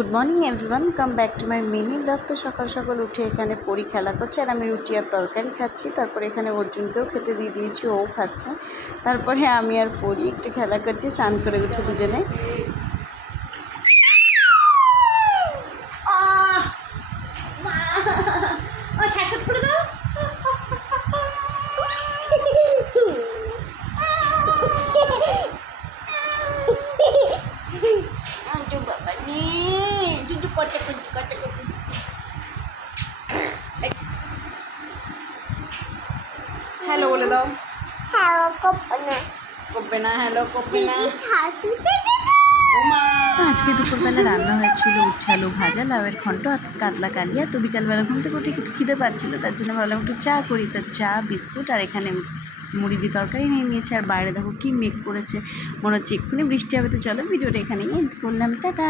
Good morning everyone, come back to my mini vlog. তো সকাল সকাল উঠে এখানে পরি খেলা করছে আর আমি রুটি আর তরকারি খাচ্ছি। তারপরে এখানে অর্জুনকেও খেতে দিয়ে দিয়েছি, ও খাচ্ছে। তারপরে আমি আর পরি একটু খেলা করছি, স্নান করে উঠে দুজনে। হ্যালো বলে দাও। হ্যালো কপনা করবে না, হ্যালো করবে না। আজকে দুপুরবেলা রান্না হয়েছিল উচ্ছে আলু ভাজা, লাউয়ের ঘন্ট আর কাতলা কালিয়া। তো বিকালবেলা ঘুম থেকে উঠে একটু খিদে পাচ্ছিলো, তার জন্য ভাবলাম একটু চা করি। তো চা বিস্কুট আর এখানে মুড়ি দিয়ে তরকারি নিয়ে নিয়েছে। আর বাইরে দেখো কি মেঘ করেছে, মনে হচ্ছে এক্ষুনি বৃষ্টি হবে। তো চলো ভিডিওটা এখানেই এন্ড করলাম, টাটা।